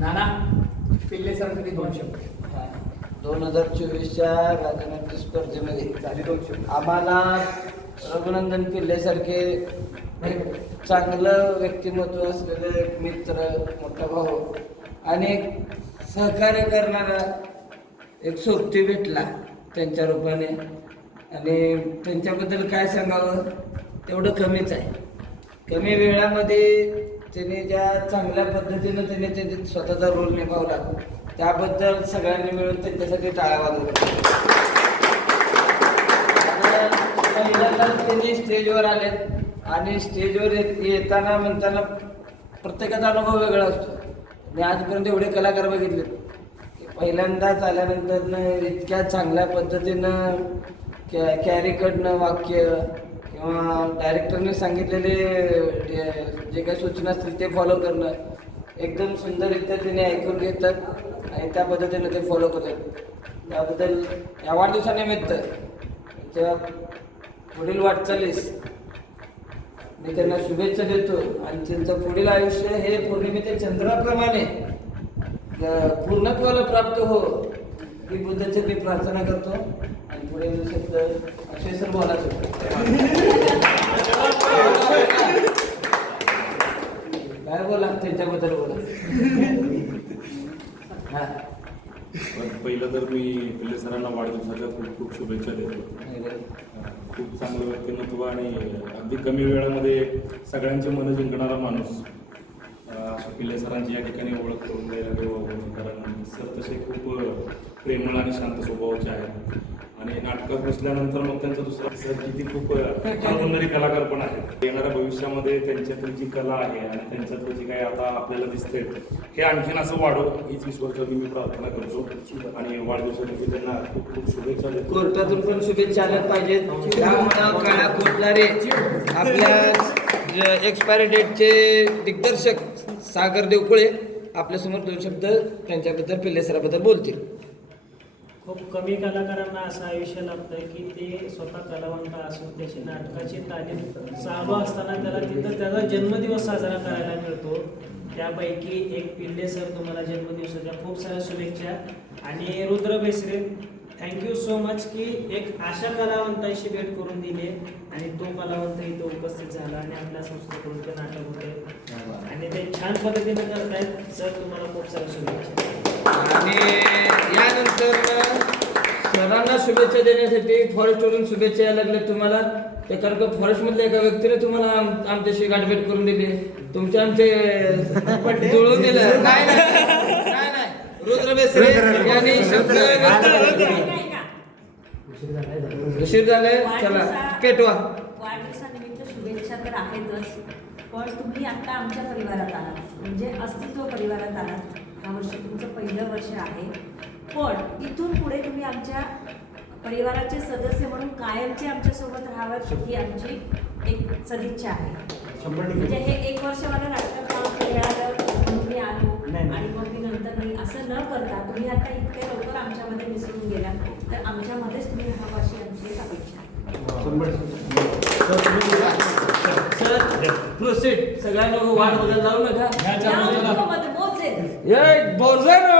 नाना पिल्ले सरांसाठी दोन शब्द. दोन हजार चोवीसच्या राजनाट्य स्पर्धेमध्ये झाले दोन शब्द. आम्हाला रघुनंदन पिल्लेसारखे एक चांगलं व्यक्तिमत्व असलेले एक मित्र मोठा भाऊ आणि एक सहकार्य करणारा एक सोबती भेटला त्यांच्या रूपाने. आणि त्यांच्याबद्दल काय सांगावं? तेवढं कमीच आहे. कमी वेळामध्ये त्याने ज्या चांगल्या पद्धतीनं त्याने त्याने स्वतःचा रोल निभावला त्याबद्दल सगळ्यांनी मिळून त्यांच्यासाठी टाळ्या वाजवल्या पहिल्यांदाच त्यांनी स्टेजवर आले आणि स्टेजवर येत- येताना म्हणताना प्रत्येकाचा अनुभव वेगळा असतो. मी आजपर्यंत एवढे कलाकार बघितले की पहिल्यांदाच आल्यानंतर इतक्या चांगल्या पद्धतीनं कॅ कॅरीकडनं वाक्य किंवा डायरेक्टरने सांगितलेले जे- काही सूचना असतील ते फॉलो करणं. एकदम सुंदररित्या तिने ऐकून घेतात आणि त्या पद्धतीने ते फॉलो करतात. त्याबद्दल या वाढदिवसानिमित्त त्या पुढील वाटचालीस मी त्यांना शुभेच्छा देतो आणि त्यांचं पुढील आयुष्य हे पौर्णिमेच्या चंद्राप्रमाणे पूर्णत्वाला प्राप्त हो ही बुद्धाची मी प्रार्थना करतो. पुढे मी शब्द अक्षय सर काय बोला त्यांच्याबद्दल बोला. हा. पहिलं तर मी पिल्ले सरांना वाढदिवसाच्या खूप खूप शुभेच्छा देतो. खूप चांगलं व्यक्तिमत्व आणि अगदी कमी वेळामध्ये सगळ्यांचे मन जिंकणारा माणूस. अं, अशा पिल्ले सरांची या ठिकाणी ओळख करून द्यायला देऊ कारण सर तसे खूप प्रेमळ आणि शांत स्वभावाचे आहेत. आणि नाटकात बसल्यानंतर मग त्यांचा दुसरा सर किती खूप सौंदर्य कलाकार पण आहेत. येणाऱ्या भविष्यामध्ये त्यांच्यातली जी कला आहे आणि त्यांच्यातलं जी काही आता आपल्याला दिसते हे आणखीन असं वाढव हीच ईश्वरचरणी मी प्रार्थना करतो. आणि वाढदिवसानिमित्त त्यांना खूप खूप शुभेच्छा देतो. कोर्टातून पण शुभेच्छा आल्या पाहिजेत. त्यामुळं काळा आपल्या एक्सपायरी डेटचे दिग्दर्शक सागर देवकुळे आपल्यासमोर दोन शब्द त्यांच्याबद्दल पिल्लेसराबद्दल बोलतील. खूप कमी कलाकारांना असं आयुष्य लाभतंय की ते स्वतः कलावंत असून त्याची नाटकाची तालीम चालू असताना त्याला तिथं त्याचा जन्मदिवस साजरा करायला मिळतो. त्यापैकी एक पिल्ले सर तुम्हाला जन्मदिवसाच्या खूप साऱ्या शुभेच्छा. आणि Rudra Besare thank you so much की एक अशा कलावंताशी भेट करून दिली आणि तो कलावंत इथं उपस्थित झाला आणि आपल्या संस्थेकडून ते नाटक होते. आणि ते छान पद्धतीने करतायत. सर तुम्हाला खूप साऱ्या शुभेच्छा. आणि यानंतर सरांना शुभेच्छा देण्यासाठी फॉरेस्टवरून शुभेच्छा यायला लागल्या तुम्हाला. ते कारण का फॉरेस्टमधल्या एका व्यक्तीने तुम्हाला आम- आमच्याशी गाठभेट करून दिली. तुमचे आमचे जुळून दिलं नाही नाही. नाही, नाही. रुद्र बेसरे यांनी शब्द व्यक्त केले. उशीर झालाय? चला पेटवा. वाढदिवसानिमित्त शुभेच्छा तर आहेतच. पण तुम्ही आता आमच्या परिवारात आलात. म्हणजे अस्तित्व परिवारात आलात. हा वर्ष तुमचं पहिलं वर्ष आहे. पण इथून पुढे तुम्ही आमच्या परिवाराचे सदस्य म्हणून कायमचे आमच्यासोबत राहावं ही आमची एक सदिच्छा आहे. म्हणजे हे एक वर्ष मला मिळालं म्हणून मी आलो आणि मग मी नंतर नाही असं न करता तुम्ही आता इतके लवकर आमच्यामध्ये मिसळून गेला तर आमच्यामध्येच तुम्ही राहावं अशी आमची एक अपेक्षा आहे. प्रोसीड सगळ्यांना वाट बघायला जाऊ नका. या उत्सवामध्ये मोजेल. एक बोजन